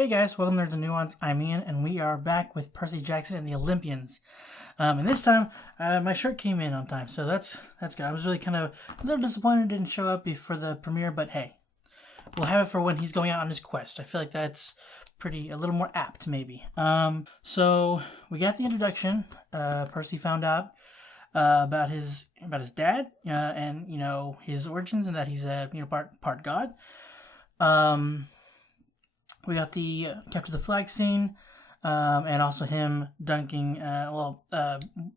Hey guys, welcome to the Nuance. I'm Ian, and we are back with Percy Jackson and the Olympians. And this time, my shirt came in on time, so that's good. I was really kind of a little disappointed it didn't show up for the premiere, but hey, we'll have it for when he's going out on his quest. I feel like that's a little more apt, maybe. So we got the introduction. Percy found out about his dad, and his origins, and that he's part god. We got the capture the flag scene, and also him dunking. I was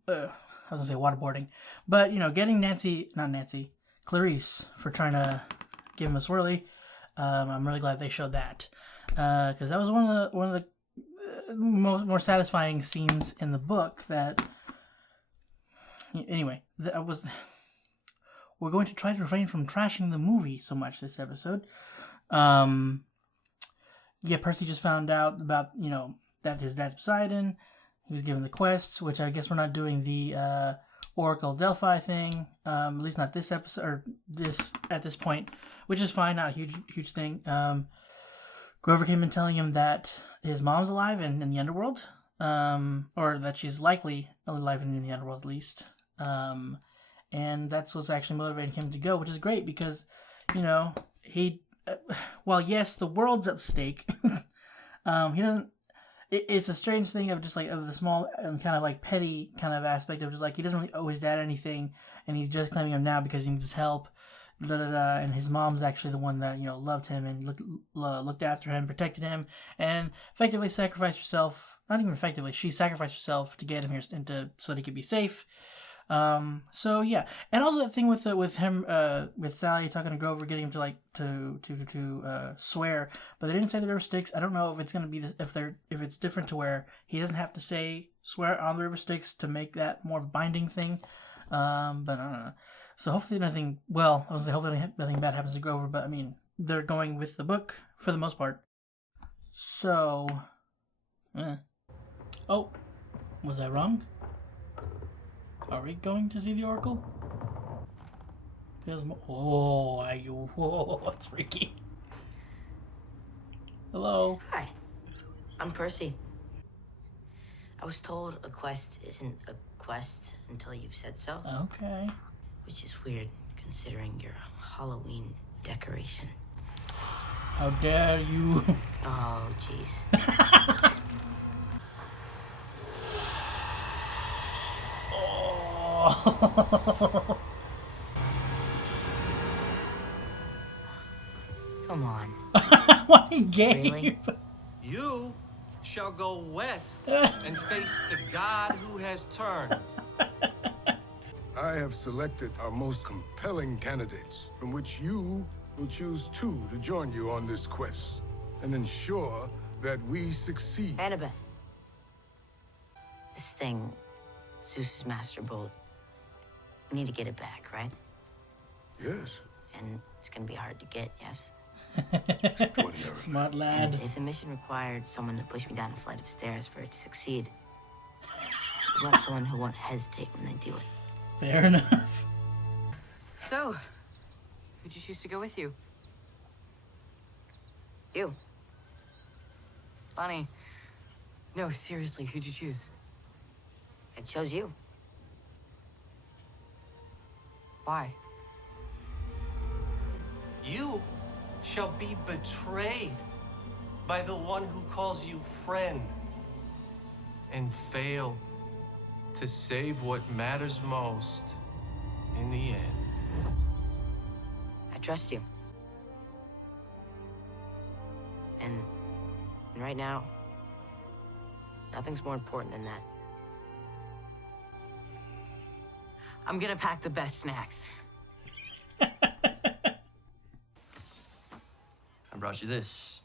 gonna say waterboarding, but getting Clarice for trying to give him a swirly. I'm really glad they showed that because that was one of the more satisfying scenes in the book. That anyway, we're going to try to refrain from trashing the movie so much this episode. Yeah, Percy just found out about, that his dad's Poseidon. He was given the quests, which I guess we're not doing the Oracle Delphi thing, at least not this episode, or at this point, which is fine, not a huge thing. Grover came in telling him that his mom's alive in the underworld, or that she's likely alive in the underworld at least. And that's what's actually motivating him to go, which is great because, while yes, the world's at stake, he doesn't. It's a strange thing of just of the small and kind of petty kind of aspect of just he doesn't really owe his dad anything, and he's just claiming him now because he needs help. And his mom's actually the one that loved him and looked after him, protected him, and effectively sacrificed herself. Not even effectively, she sacrificed herself to get him here so that he could be safe. So yeah, and also that thing with him with Sally talking to Grover, getting him to swear, but they didn't say the river Styx. I don't know if it's gonna be this, if it's different to where he doesn't have to say swear on the river Styx to make that more binding thing. But I don't know. So hopefully nothing. Well, I was hopefully nothing bad happens to Grover, but I mean they're going with the book for the most part. So, oh, was I wrong? Are we going to see the Oracle? Whoa, that's freaky. Hello. Hi, I'm Percy. I was told a quest isn't a quest until you've said so. Okay. Which is weird, considering your Halloween decoration. How dare you? Oh, jeez. Come on. Why gay? Really? You shall go west and face the god who has turned. I have selected our most compelling candidates, from which you will choose 2 to join you on this quest and ensure that we succeed. Annabeth. This thing, Zeus's master bolt, we need to get it back, right? Yes. And it's gonna be hard to get, yes? Smart lad. And if the mission required someone to push me down a flight of stairs for it to succeed, I want someone who won't hesitate when they do it. Fair enough. So, who'd you choose to go with you? You. Bonnie. No, seriously, who'd you choose? I chose you. Why? You shall be betrayed by the one who calls you friend and fail to save what matters most in the end. I trust you. And right now, nothing's more important than that. I'm gonna pack the best snacks. I brought you this.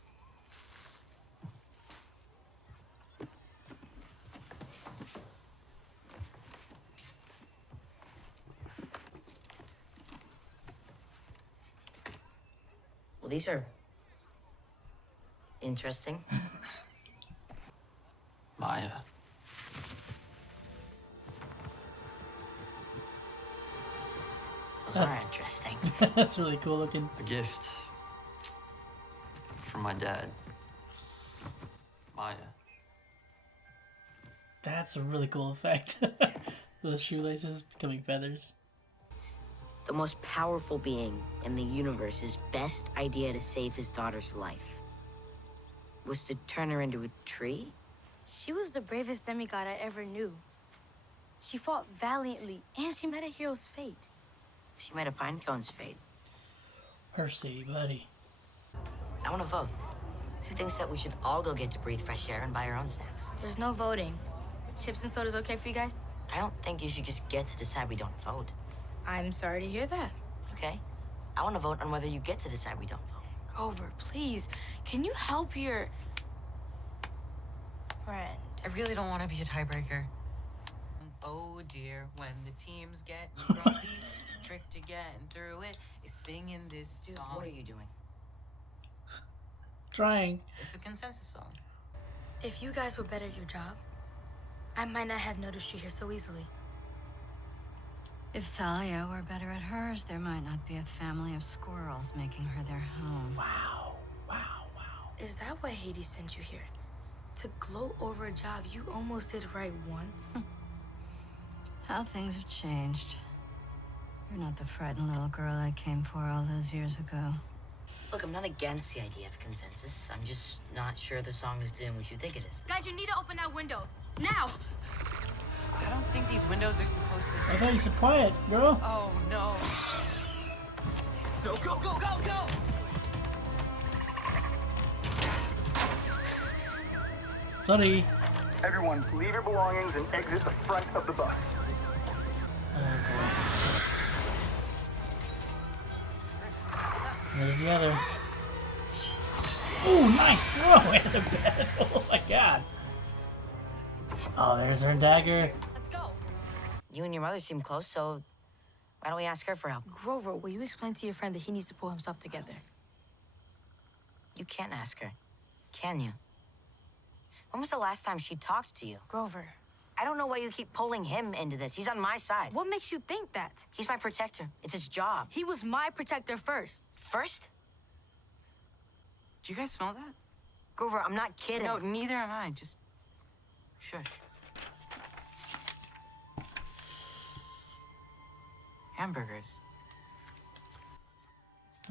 Well, these are interesting. Maya. Those are interesting. That's really cool looking. A gift from my dad. That's a really cool effect. The shoelaces becoming feathers. The most powerful being in the universe's best idea to save his daughter's life was to turn her into a tree? She was the bravest demigod I ever knew. She fought valiantly, and she met a hero's fate. She met a pinecone's fate. Percy, buddy. I want to vote. Who thinks that we should all go get to breathe fresh air and buy our own snacks? There's no voting. Chips and soda's okay for you guys? I don't think you should just get to decide we don't vote. I'm sorry to hear that. Okay? I want to vote on whether you get to decide we don't vote. Grover, please, can you help your friend? I really don't want to be a tiebreaker. Oh dear, when the teams get grumpy, trick to getting through it is singing this Dude, song. what are you doing? Trying. It's a consensus song. If you guys were better at your job, I might not have noticed you here so easily. If Thalia were better at hers, there might not be a family of squirrels making her their home. Wow. Wow. Wow. Is that why Hades sent you here? To gloat over a job you almost did right once? How things have changed. You're not the frightened little girl I came for all those years ago. Look, I'm not against the idea of consensus. I'm just not sure the song is doing what you think it is. Guys, you need to open that window. Now! I don't think these windows are supposed to. I thought you said quiet, girl. Oh no. Go, go, go, go, go! Sorry. Everyone, leave your belongings and exit the front of the bus. Oh boy. There's the other. Ooh, nice throw at the bed. Oh my god. Oh, there's her dagger. Let's go. You and your mother seem close, so why don't we ask her for help? Grover, will you explain to your friend that he needs to pull himself together? You can't ask her, can you? When was the last time she talked to you? Grover, I don't know why you keep pulling him into this. He's on my side. what makes you think that? He's my protector. It's his job. He was my protector first. First? Do you guys smell that? Grover, I'm not kidding. No, neither am I. Just shush. Hamburgers.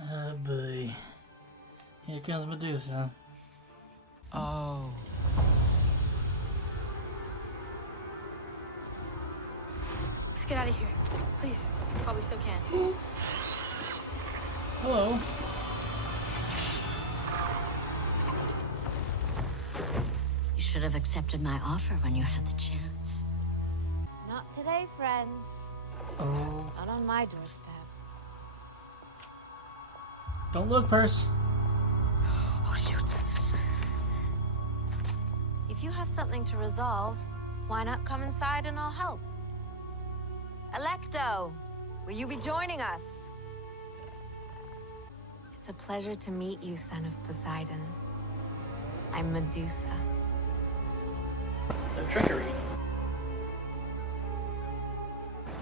Oh boy. Here comes Medusa. Oh. Let's get out of here. Please, while we still can. Hello. You should have accepted my offer when you had the chance. Not today, friends. Oh. Not on my doorstep. Don't look, Percy. Oh shoot. If you have something to resolve, why not come inside and I'll help? Electo, will you be joining us? It's a pleasure to meet you, son of Poseidon. I'm Medusa. The trickery.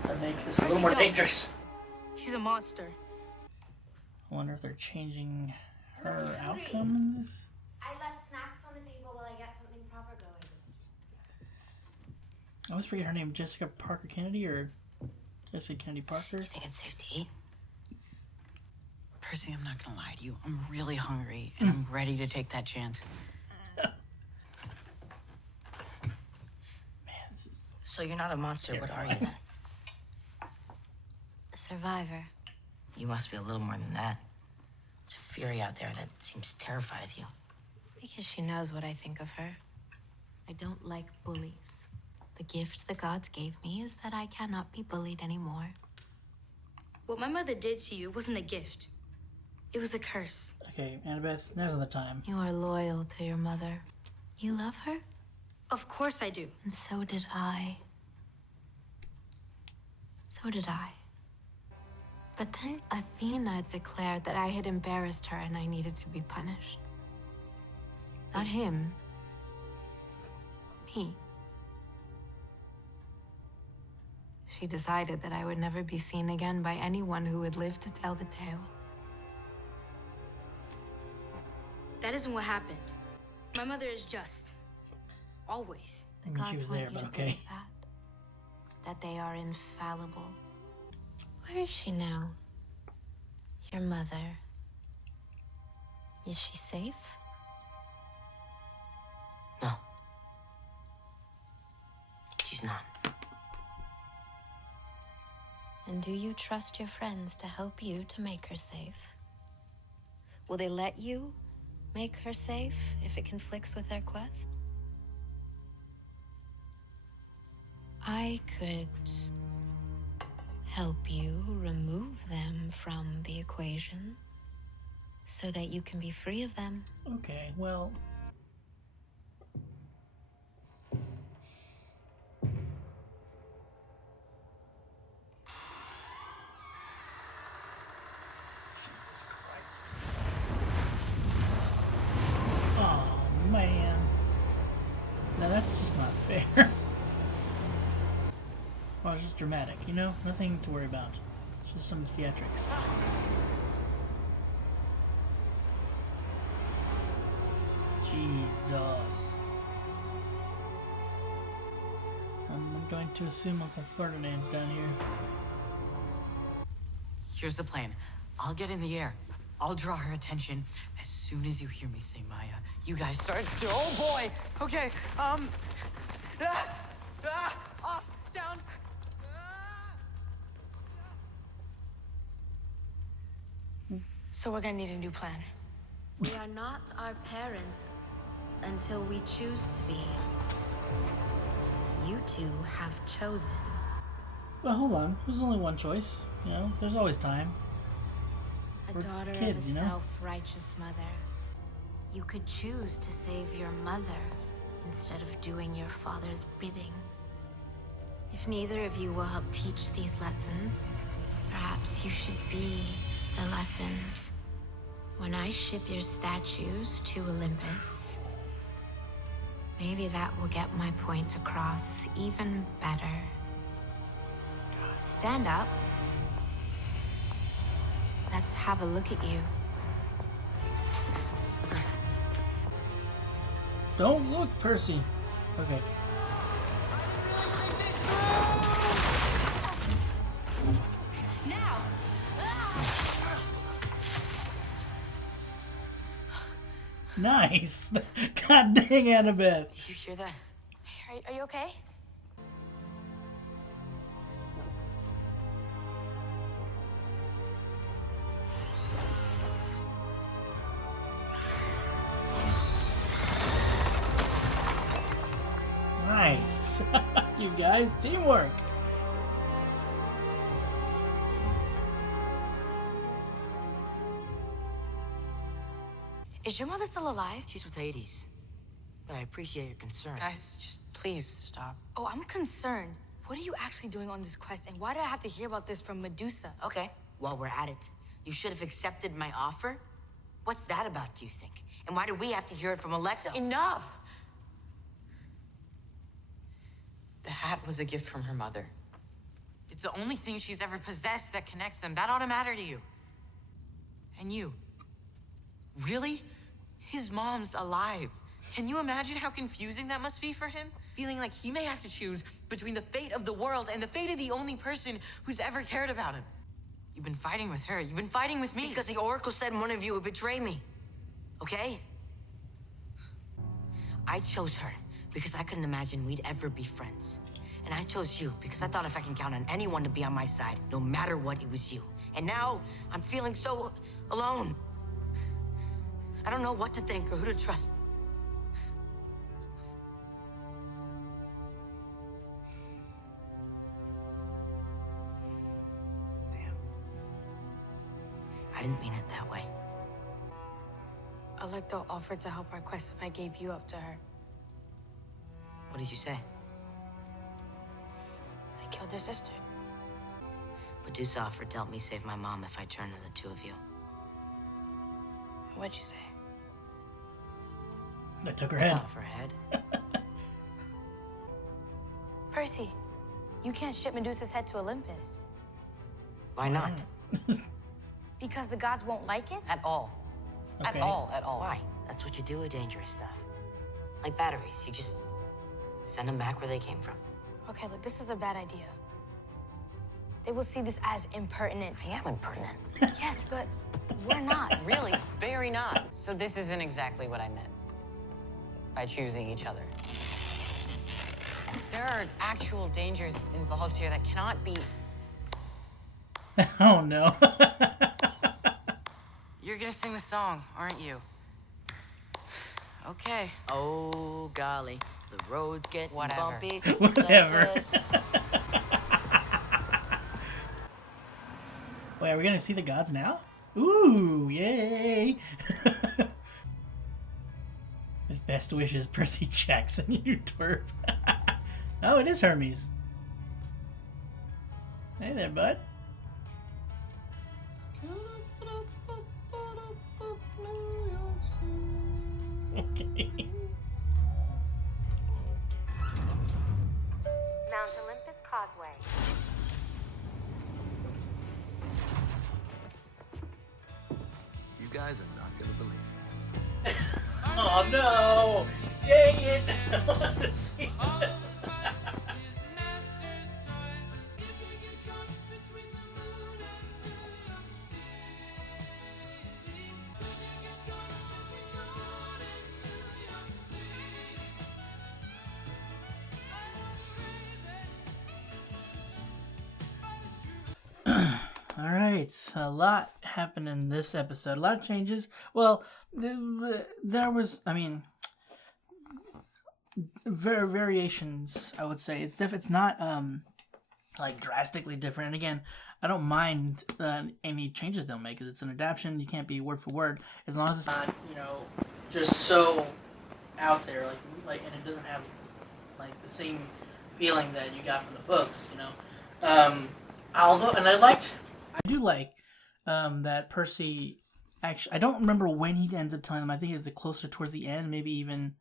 That makes this a little Percy, more don't. dangerous. She's a monster. I wonder if they're changing her outcome in this. I left snacks on the table while I get something proper going. I always forget her name. Jessica Parker Kennedy or Jessica Kennedy Parker? You think it's safe to eat? Percy, I'm not gonna lie to you. I'm really hungry and I'm ready to take that chance. Man, this is. So you're not a monster. What are you then? A survivor. You must be a little more than that. It's a fury out there that seems terrified of you. Because she knows what I think of her. I don't like bullies. The gift the gods gave me is that I cannot be bullied anymore. What my mother did to you wasn't a gift. It was a curse. Okay, Annabeth, now's the time. You are loyal to your mother. You love her? Of course I do. And so did I. So did I. But then Athena declared that I had embarrassed her and I needed to be punished. Not him. Me. She decided that I would never be seen again by anyone who would live to tell the tale. That isn't what happened. My mother is just. Always. The I mean, she gods was want there, you but to okay. believe that they are infallible. Where is she now? Your mother. Is she safe? No. She's not. And do you trust your friends to help you to make her safe? Will they let you make her safe if it conflicts with their quest? I could help you remove them from the equation so that you can be free of them. Okay, well. Jesus Christ. Oh, man. Now that's just not fair. Well, it's just dramatic, you know? Nothing to worry about. It's just some theatrics. Jesus. I'm going to assume Uncle Ferdinand's down here. Here's the plan. I'll get in the air. I'll draw her attention. As soon as you hear me say Maya, you guys start. Oh boy. Okay. Off, down. So we're gonna need a new plan. We are not our parents until we choose to be. You two have chosen. Well, hold on. There's only one choice. You know, there's always time. A We're daughter kids, of a you know? self-righteous mother. You could choose to save your mother instead of doing your father's bidding. If neither of you will help teach these lessons, perhaps you should be the lessons. When I ship your statues to Olympus, maybe that will get my point across even better. Stand up. Let's have a look at you. Don't look, Percy. Okay. Now! Nice. God dang, Annabeth. Did you hear that? Are you okay? Nice. You guys, teamwork. Is your mother still alive? She's with Hades. But I appreciate your concern. Guys, just please stop. Oh, I'm concerned. What are you actually doing on this quest, and why do I have to hear about this from Medusa? Okay, while we're at it, you should have accepted my offer. What's that about, do you think? And why do we have to hear it from Alecto? Enough! The hat was a gift from her mother. It's the only thing she's ever possessed that connects them. That ought to matter to you. And you. Really? His mom's alive. Can you imagine how confusing that must be for him? Feeling like he may have to choose between the fate of the world and the fate of the only person who's ever cared about him. You've been fighting with her. You've been fighting with me. Because the Oracle said one of you would betray me. Okay? I chose her because I couldn't imagine we'd ever be friends. And I chose you because I thought if I can count on anyone to be on my side, no matter what, it was you. And now I'm feeling so alone. I don't know what to think or who to trust. I didn't mean it that way. Alecto offered to help our quest if I gave you up to her. What did you say? I killed her sister. Medusa offered to help me save my mom if I turned to the two of you. What'd you say? I took her I head. cut off her head. Percy, you can't ship Medusa's head to Olympus. Why not? Because the gods won't like it? At all. Okay. At all. Why? That's what you do with dangerous stuff. Like batteries, you just Send them back where they came from. Okay, look, this is a bad idea. They will see this as impertinent. I am impertinent. Yes, but we're not. Really, very not. So this isn't exactly what I meant by choosing each other. There are actual dangers involved here that cannot be. Oh no. You're gonna sing the song, aren't you? Okay. Oh, golly. The road's getting Whatever. bumpy. Whatever. Texas. Wait, are we gonna see the gods now? Ooh, yay! With best wishes, Percy Jackson, you twerp. Oh, it is Hermes. Hey there, bud. Okay. Mount Olympus Causeway. You guys are not gonna believe this. Oh no! Dang it! I want to see this. All right, a lot happened in this episode. A lot of changes. Well, there was, I mean, variations. I would say it's not like drastically different. And again, I don't mind any changes they'll make because it's an adaptation. You can't be word for word as long as it's not, you know, just so out there, like, and it doesn't have like the same feeling that you got from the books, you know. Although, and I do like that Percy actually. I don't remember when he ends up telling them. I think it's closer towards the end, maybe even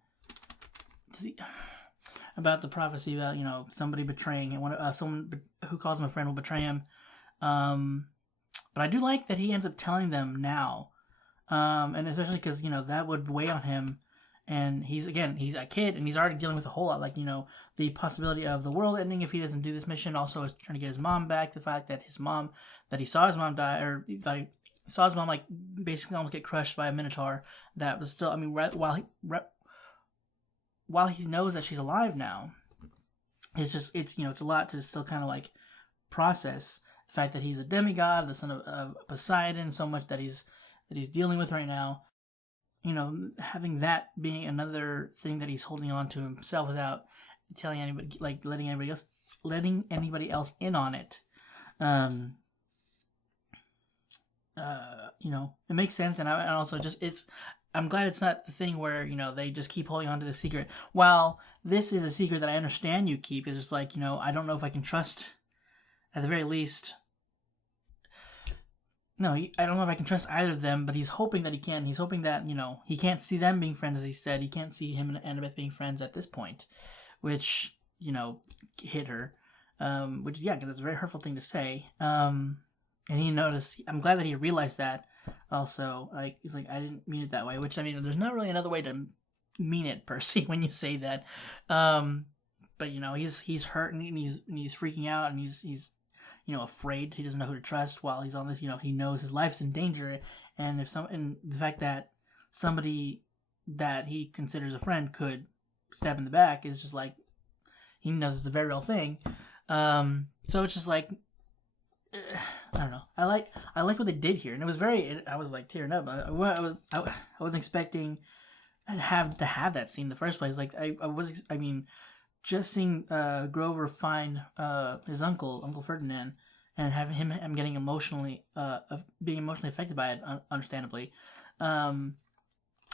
about the prophecy about, you know, somebody betraying and someone who calls him a friend will betray him. But I do like that he ends up telling them now, and especially because, you know, that would weigh on him. And he's a kid, and he's already dealing with a whole lot, like, you know, the possibility of the world ending if he doesn't do this mission. Also, is trying to get his mom back. The fact that he saw his mom die, or that he saw his mom like basically almost get crushed by a minotaur. That was still, I mean, while he knows that she's alive now, it's you know, it's a lot to still kind of like process the fact that he's a demigod, the son of Poseidon, so much that he's dealing with right now. You know, having that being another thing that he's holding on to himself without telling anybody, like letting anybody else in on it. You know, it makes sense, and also just I'm glad it's not the thing where, you know, they just keep holding on to the secret. While this is a secret that I understand you keep, it's just like, you know, I don't know if I can trust, at the very least. No, I don't know if I can trust either of them, but he's hoping that he can. He's hoping that, you know, he can't see them being friends, as he said. He can't see him and Annabeth being friends at this point, which, you know, hit her. Which, yeah, because it's a very hurtful thing to say. And he noticed, I'm glad that he realized that also. Like, he's like, I didn't mean it that way, which, I mean, there's not really another way to mean it, Percy, when you say that. But, you know, he's hurt, and he's freaking out, and he's you know, afraid. He doesn't know who to trust while he's on this. You know, he knows his life's in danger, and and the fact that somebody that he considers a friend could stab in the back is just like, he knows it's a very real thing. So it's just like, I don't know. I like what they did here, and it was I was like tearing up. I wasn't expecting to have that scene in the first place. Like I mean. Just seeing Grover find his Uncle Ferdinand, and having him getting being emotionally affected by it, understandably. But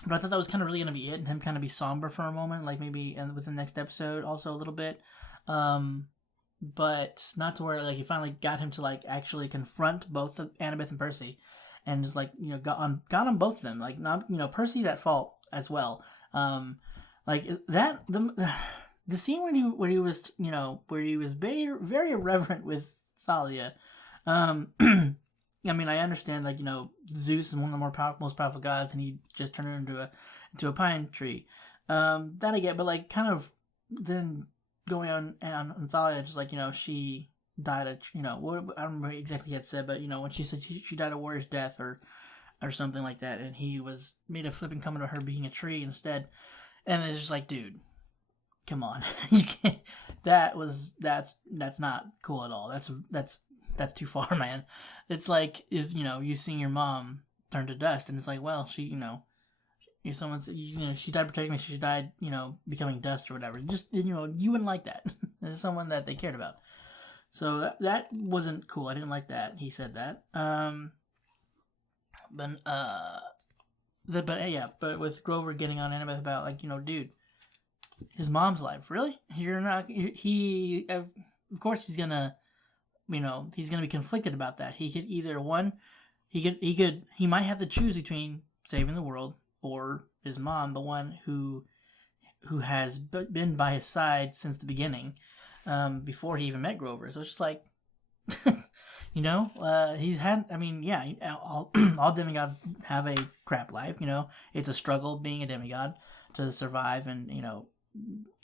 I thought that was kind of really going to be it, and him kind of be somber for a moment, like maybe with the next episode also a little bit. But not to where like he finally got him to like actually confront both of Annabeth and Percy, and just like, you know, got on both of them. Like, not, you know, Percy's at fault as well. Like that the scene where he was, you know, where he was very, very irreverent with Thalia. I mean, I understand, like, you know, Zeus is one of the most powerful gods, and he just turned her into a pine tree. That I get, but like, kind of then going on Thalia, just like, she died of, what, I don't remember exactly what it said, but, when she said she died a warrior's death or something like that, and he was made a flipping comment of her being a tree instead. And it's just like, dude, come on. You can't, that's not cool at all. That's too far, man. It's like if, you seeing your mom turn to dust, and it's like, well, she, if someone said, she died protecting me, she died, becoming dust or whatever. Just, you wouldn't like that. This is someone that they cared about. So that wasn't cool. I didn't like that. He said that. But with Grover getting on Annabeth about, like, dude, his mom's life, really? You're not, he, of course he's gonna, he's gonna be conflicted about that. He could either, he might have to choose between saving the world or his mom, the one who has been by his side since the beginning, before he even met Grover. So it's just like, he's had, all demigods have a crap life, it's a struggle being a demigod to survive and,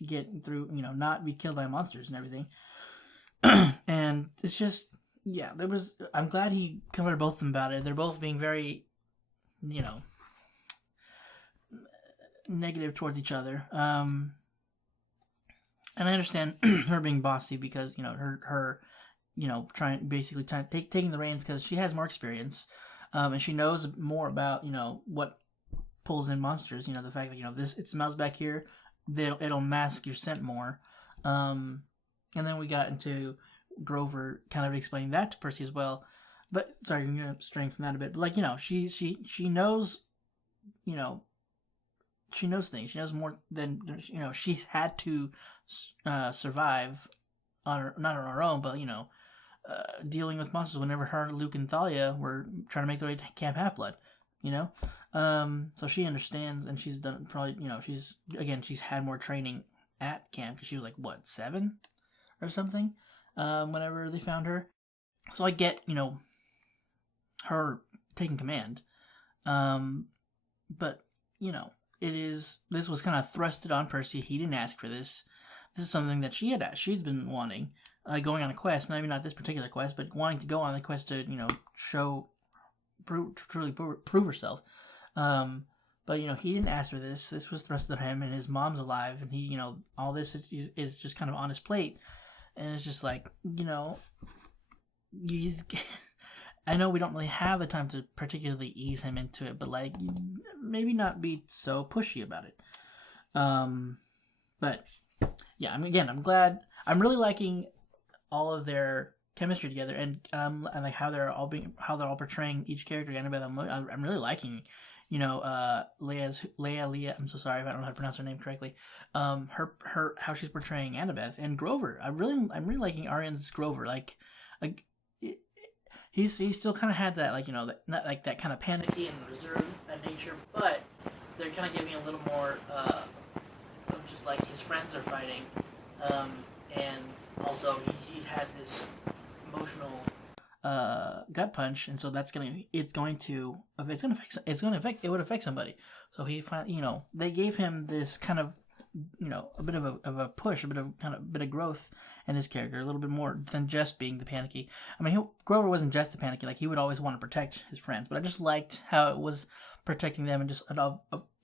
get through, not be killed by monsters and everything. And it's just, I'm glad he covered both of them about it. They're both being very, negative towards each other. And I understand her being bossy because, her taking the reins because she has more experience, and she knows more about, what pulls in monsters. The fact that, it smells back here, it'll mask your scent more. And then we got into Grover kind of explaining that to Percy as well. But sorry, I'm gonna stray from that a bit. But she knows, she knows things. She knows more than she's had to survive not on her own, but dealing with monsters whenever her, Luke, and Thalia were trying to make their way to Camp Half-Blood. So she understands, and she's done probably, she's had more training at camp because she was like, what, 7 or something, whenever they found her. So I get, her taking command. But, this was kind of thrusted on Percy. He didn't ask for this. This is something that she had asked. She's been wanting, going on a quest, maybe not this particular quest, but wanting to go on the quest to, truly prove herself. But, he didn't ask for this. This was thrusted at him, and his mom's alive, and he, all this is just kind of on his plate. And it's just like, he's... I know we don't really have the time to particularly ease him into it, but, maybe not be so pushy about it. But, yeah, I'm glad. I'm really liking all of their chemistry together, and like how they're all portraying each character. I'm really liking, Leah. I'm so sorry if I don't know how to pronounce her name correctly. Her how she's portraying Annabeth and Grover. I'm really liking Arian's Grover. He still kind of had that, that kind of panicky and reserved nature, but they're kind of giving a little more of just like his friends are fighting, and also he had this emotional gut punch, and so it would affect somebody. So he they gave him this kind of a bit of a push, a bit of growth in his character, a little bit more than just being the panicky. Grover wasn't just the panicky, he would always want to protect his friends, but I just liked how it was protecting them, and just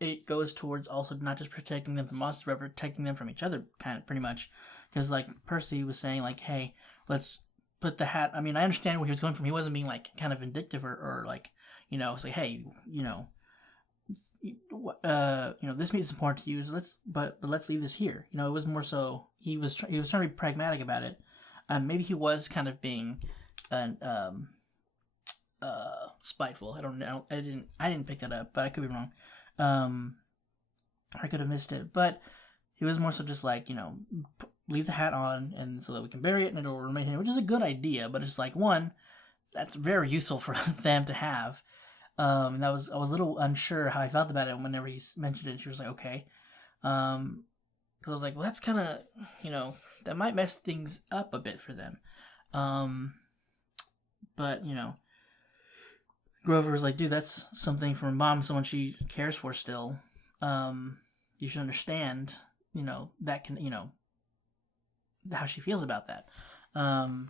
it goes towards also not just protecting them from monsters, but protecting them from each other, kind of, pretty much. Because Percy was saying, hey, let's put the hat. I understand where he was going from. He wasn't being kind of vindictive or it's like, hey, this means it's important to you. So let's leave this here. It was more so he was trying to be pragmatic about it. Maybe he was kind of being spiteful. I didn't pick that up, but I could be wrong. I could have missed it, but he was more so just leave the hat on, and so that we can bury it and it'll remain here, which is a good idea. But it's one that's very useful for them to have. And I was a little unsure how I felt about it whenever he mentioned it. And she was like, okay. Because I was like, well, that's kind of, that might mess things up a bit for them. But, Grover was like, dude, that's something from mom, someone she cares for still. You should understand that can, how she feels about that. And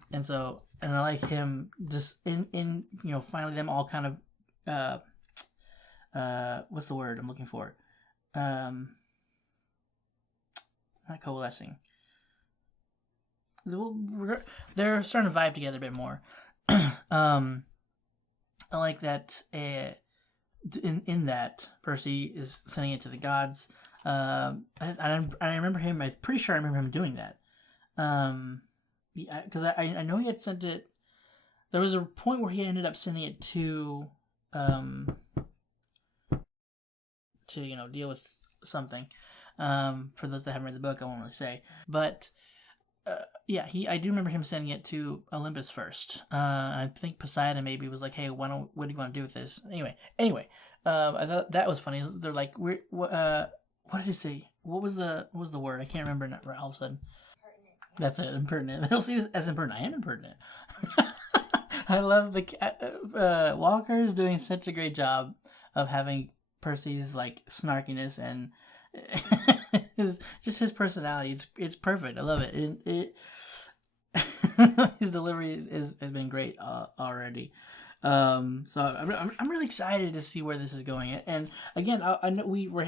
I like him just in finally them all kind of what's the word I'm looking for? Not coalescing. They're starting to vibe together a bit more. I like that in that Percy is sending it to the gods. I remember him. I'm pretty sure I remember him doing that. Because I know he had sent it. There was a point where he ended up sending it to deal with something. For those that haven't read the book, I won't really say. But I do remember him sending it to Olympus first. I think Poseidon maybe was like, "Hey, what do you want to do with this?" Anyway, I thought that was funny. They're like, what did he say? What was the word? I can't remember all of a sudden. That's it, impertinent. They'll see this as impertinent. I am impertinent. I love the Walker's doing such a great job of having Percy's like snarkiness and his personality. It's perfect. I love it. His delivery has been great already. So I'm really excited to see where this is going. And again, I know we're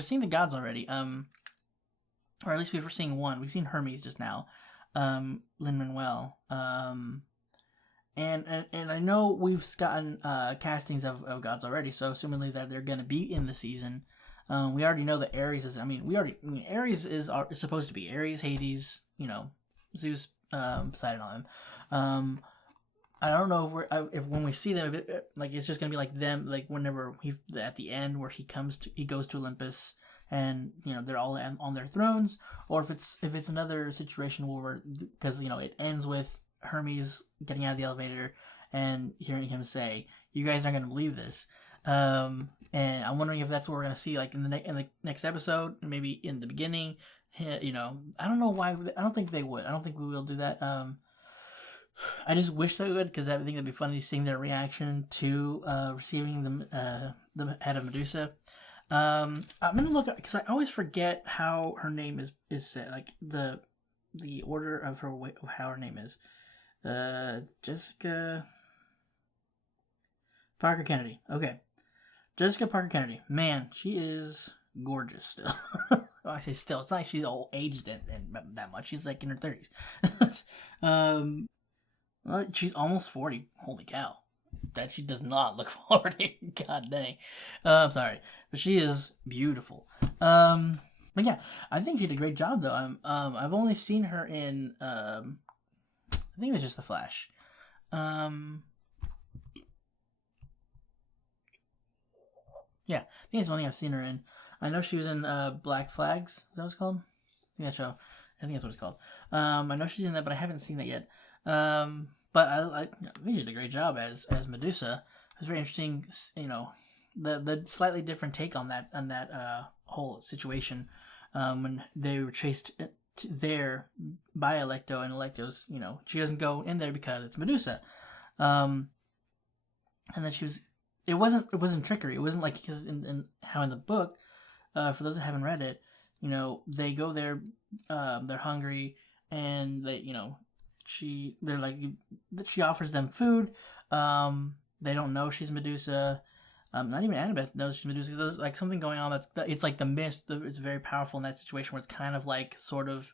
seeing the gods already. Or at least we were seeing one. We've seen Hermes just now, Lin-Manuel, and I know we've gotten castings of gods already. So assumingly that they're gonna be in the season, we already know that Ares is. Ares is supposed to be Ares, Hades, Zeus, Poseidon, all them. I don't know if when we see them, it's just gonna be like them, like whenever at the end where he goes to Olympus. And they're all on their thrones, or if it's another situation where because it ends with Hermes getting out of the elevator and hearing him say, "You guys aren't going to believe this," and I'm wondering if that's what we're going to see like in the next episode, maybe in the beginning. I don't know why. I don't think they would. I don't think we will do that. I just wish they would because I think it'd be funny seeing their reaction to receiving the head of Medusa. I'm gonna look because I always forget how her name is said, like the order of how her name is. Jessica Parker Kennedy. Okay, Jessica Parker Kennedy. Man, she is gorgeous still. Well, I say still. It's not like she's old aged and that much. She's like in her 30s. Well, she's almost 40. Holy cow. That she does not look 40. God dang. I'm sorry. But she is beautiful. But yeah, I think she did a great job though. I've only seen her in I think it was just The Flash. Yeah, I think it's the only thing I've seen her in. I know she was in Black Flags. Is that what it's called? I think that's what it's called. I know she's in that, but I haven't seen that yet. But I think she did a great job as Medusa. It was very interesting, the slightly different take on that whole situation when they were chased there by Electo, and Electo's she doesn't go in there because it's Medusa, and then it wasn't trickery. It wasn't like because in the book, for those that haven't read it, they go there, they're hungry, and she offers them food. They don't know she's Medusa. Not even Annabeth knows she's Medusa. There's like something going on it's like the mist. It's very powerful in that situation where it's kind of like sort of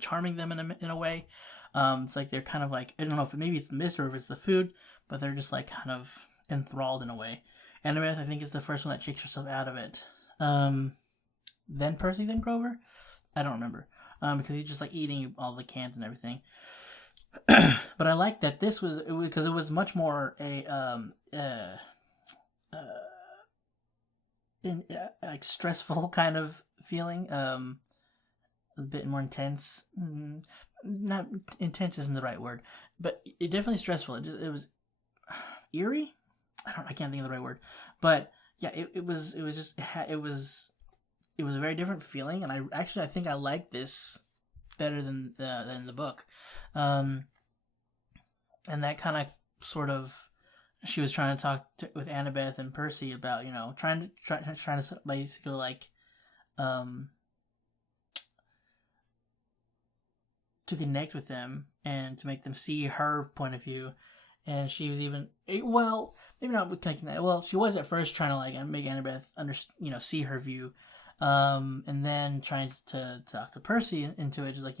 charming them in a way. It's like they're kind of like, I don't know if maybe it's the mist or if it's the food, but they're just like kind of enthralled in a way. Annabeth, I think, is the first one that shakes herself out of it. Then Percy, then Grover. I don't remember. Because he's just like eating all the cans and everything. But I like that this was because it was much more like stressful kind of feeling. A bit more intense. Not intense isn't the right word, but it definitely stressful. It was eerie. I can't think of the right word, but yeah, it was a very different feeling, and I think I like this better than the book. And that kind of sort of, she was trying to talk with Annabeth and Percy about trying to basically like to connect with them and to make them see her point of view. And she was even, well, maybe not connecting that. Well, she was at first trying to like make Annabeth see her view, and then trying to talk to Percy into it. Just like,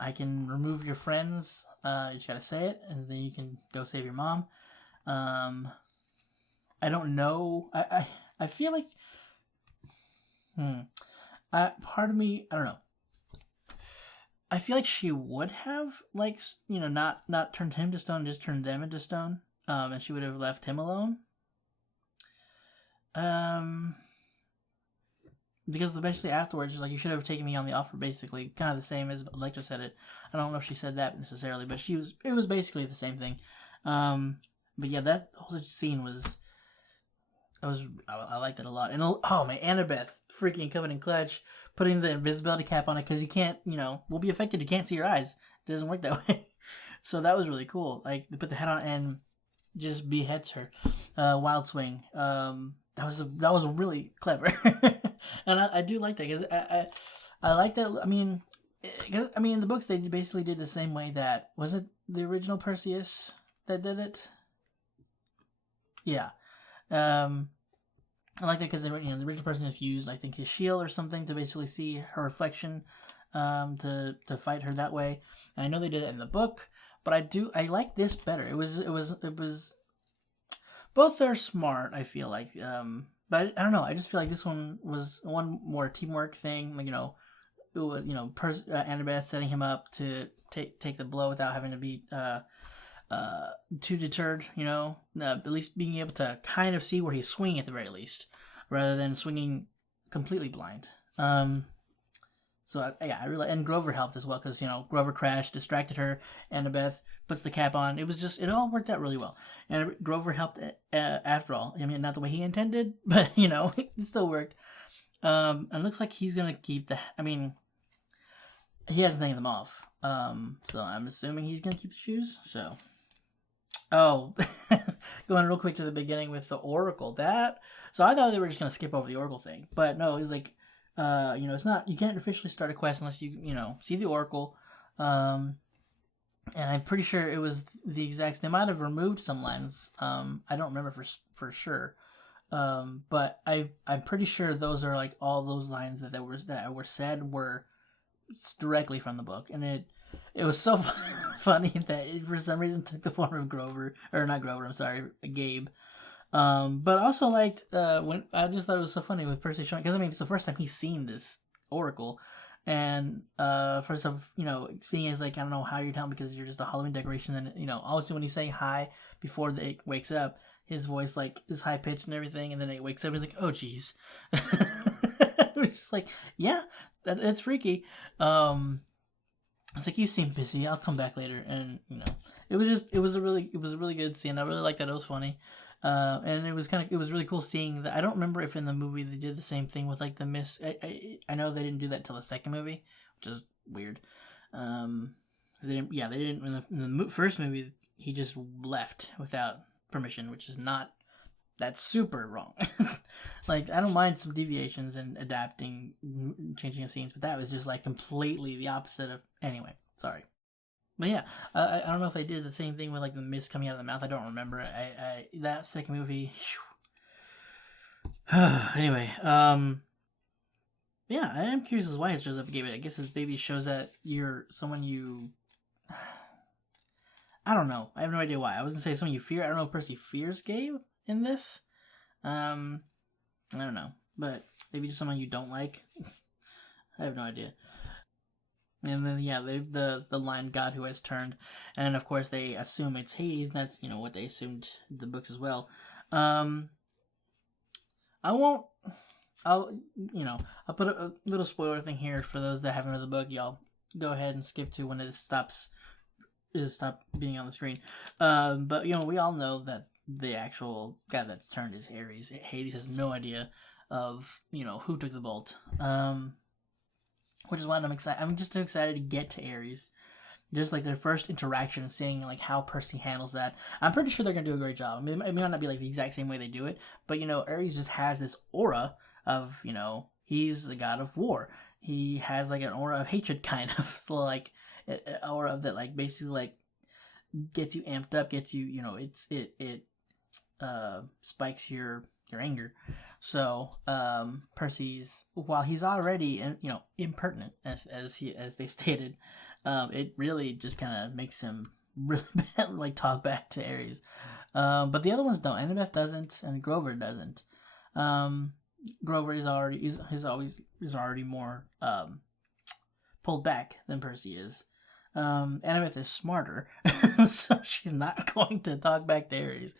I can remove your friends. You just gotta say it, and then you can go save your mom. I don't know. I feel like, part of me, I don't know. I feel like she would have, like, not turned him to stone, just turned them into stone. And she would have left him alone. Because eventually afterwards, she's like, you should have taken me on the offer, basically. Kind of the same as Electra said it. I don't know if she said that necessarily, but it was basically the same thing. But yeah, that whole scene I liked it a lot. And oh man, Annabeth freaking coming in clutch, putting the invisibility cap on it, because you can't, will be affected. You can't see your eyes. It doesn't work that way. So that was really cool. Like, they put the head on and just beheads her. Wild swing. That was really clever. And I do like that, because I like that. I mean, in the books they basically did the same way that, was it the original Perseus that did it? Yeah. I like that because the original Perseus used, I think, his shield or something to basically see her reflection, to fight her that way. And I know they did it in the book, but I like this better. It was both are smart, I feel like, but I don't know. I just feel like this one was one more teamwork thing. Like, it was, Annabeth setting him up to take the blow without having to be too deterred. At least being able to kind of see where he's swinging at the very least, rather than swinging completely blind. So I really, and Grover helped as well, because Grover crashed, distracted her. Annabeth puts the cap on. It all worked out really well. And Grover helped after all. I mean, not the way he intended, but it still worked. And it looks like he's gonna keep he hasn't taken them off. So I'm assuming he's gonna keep the shoes. So, going real quick to the beginning with the Oracle. So I thought they were just gonna skip over the Oracle thing, but no, he's like, it's not. You can't officially start a quest unless you see the Oracle. And I'm pretty sure it was the exact. They might have removed some lines. I don't remember for sure. But I'm pretty sure those are like all those lines that were said were directly from the book, and it was so funny that it for some reason took the form of Grover, or not Grover. I'm sorry, Gabe. But I also liked when I just thought it was so funny with Percy showing, because it's the first time he's seen this Oracle. And first of seeing it is like, I don't know how you're telling, because you're just a Halloween decoration. And obviously when you say hi before it wakes up, his voice like is high pitched and everything, and then it wakes up, he's like, oh geez. It's just like, yeah, it's freaky. It's like, you've seen Percy, I'll come back later. And it was a really good scene. I really liked that. It was funny. And it was really cool seeing that. I don't remember if in the movie they did the same thing with like the mist. I know they didn't do that till the second movie, which is weird. They didn't in the first movie. He just left without permission, which is not. That's super wrong. Like, I don't mind some deviations and adapting, changing of scenes, but that was just like completely the opposite of. Anyway, sorry. But yeah, I don't know if they did the same thing with like the mist coming out of the mouth. I don't remember. That second movie. Anyway, yeah, I am curious as why it shows up Gabe. I guess his baby shows that you're someone you. I don't know. I have no idea why. I was gonna say someone you fear. I don't know if Percy fears Gabe in this. I don't know, but maybe just someone you don't like. I have no idea. And then the line "God who has turned," and of course they assume it's Hades. And that's what they assumed in the books as well. I'll put a little spoiler thing here for those that haven't read the book. Y'all go ahead and skip to when it stops being on the screen. But we all know that the actual guy that's turned is Ares. Hades has no idea of who took the bolt. Which is why I'm excited. I'm just excited to get to Ares. Just like their first interaction and seeing like how Percy handles that. I'm pretty sure they're gonna do a great job. I mean, it may not be like the exact same way they do it, but Ares just has this aura of he's the god of war. He has like an aura of hatred, kind of, so like an aura of that, like basically like gets you amped up, gets you, you know, it spikes your anger. So Percy's, while he's already, you know, impertinent as they stated, it really just kind of makes him really bad, like talk back to Ares. But the other ones don't. Annabeth doesn't, and Grover doesn't. Grover is already more pulled back than Percy is. Annabeth is smarter, so she's not going to talk back to Ares.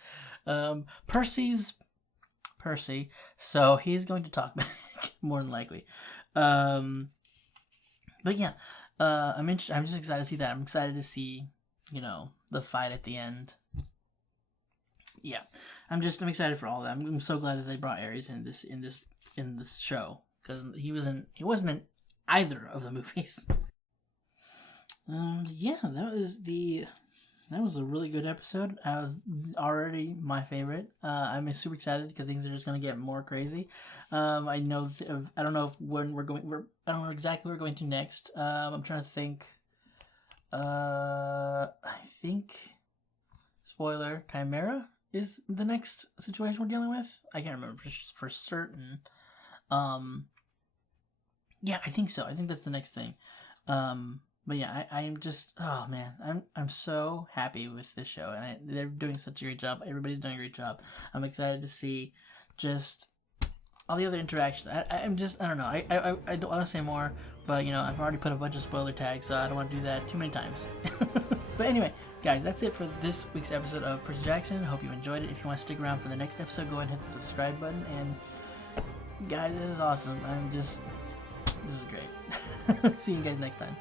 Percy, so he's going to talk back more than likely. But yeah, I'm just excited to see that. I'm excited to see, you know, the fight at the end. Yeah, I'm excited for all that. I'm so glad that they brought Ares in this show, because he wasn't in either of the movies. Yeah, that was a really good episode. I was already my favorite. I'm super excited because things are just gonna get more crazy. I don't know I don't know exactly where we're going to next. I'm trying to think. I think, spoiler, Chimera is the next situation we're dealing with. I can't remember for certain. Yeah, I think so. I think that's the next thing. But yeah, I'm just, oh man, I'm so happy with this show, and they're doing such a great job. Everybody's doing a great job. I'm excited to see just all the other interactions. I don't know. I don't want to say more, but you know, I've already put a bunch of spoiler tags, so I don't want to do that too many times. But anyway, guys, that's it for this week's episode of Percy Jackson. I hope you enjoyed it. If you want to stick around for the next episode, go ahead and hit the subscribe button. And guys, this is awesome. This is great. See you guys next time.